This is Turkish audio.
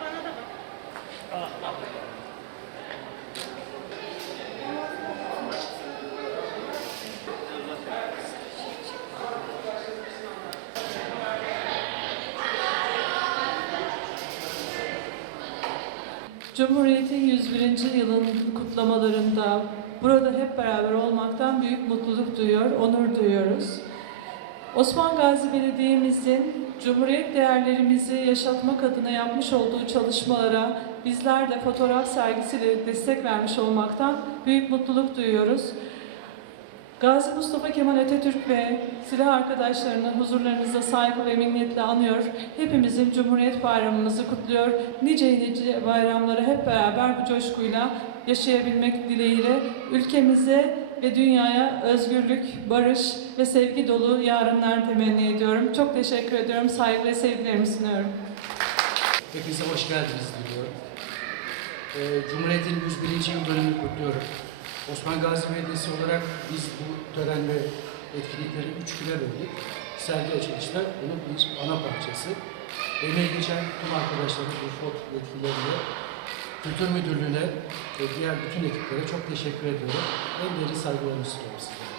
Bana da bak. Cumhuriyet'in 101. yılın kutlamalarında burada hep beraber olmaktan büyük mutluluk duyuyor, onur duyuyoruz. Osman Gazi Belediye'mizin Cumhuriyet değerlerimizi yaşatmak adına yapmış olduğu çalışmalara bizler de fotoğraf sergisiyle destek vermiş olmaktan büyük mutluluk duyuyoruz. Gazi Mustafa Kemal Atatürk ve silah arkadaşlarını huzurlarınızda saygı ve minnetle anıyor. Hepimizin Cumhuriyet Bayramımızı kutluyor. Nice nice bayramları hep beraber bu coşkuyla yaşayabilmek dileğiyle ülkemize ve dünyaya özgürlük, barış ve sevgi dolu yarınlar temenni ediyorum. Çok teşekkür ediyorum. Saygı ve sevgilerimi sunuyorum. Hepinize hoş geldiniz diliyorum. Ee, Cumhuriyet'in 101. yıl dönümünü kutluyorum. Osman Gazi Belediyesi olarak biz bu tören ve etkinlikleri üç güne böldük. Sergi açılışlar bunun bir ana parçası. Emeği geçen tüm arkadaşlarım, UFOT yetkililerine, Kültür Müdürlüğü'ne ve diğer bütün ekiplere çok teşekkür ediyorum. En derin saygılarımı sunuyorum size.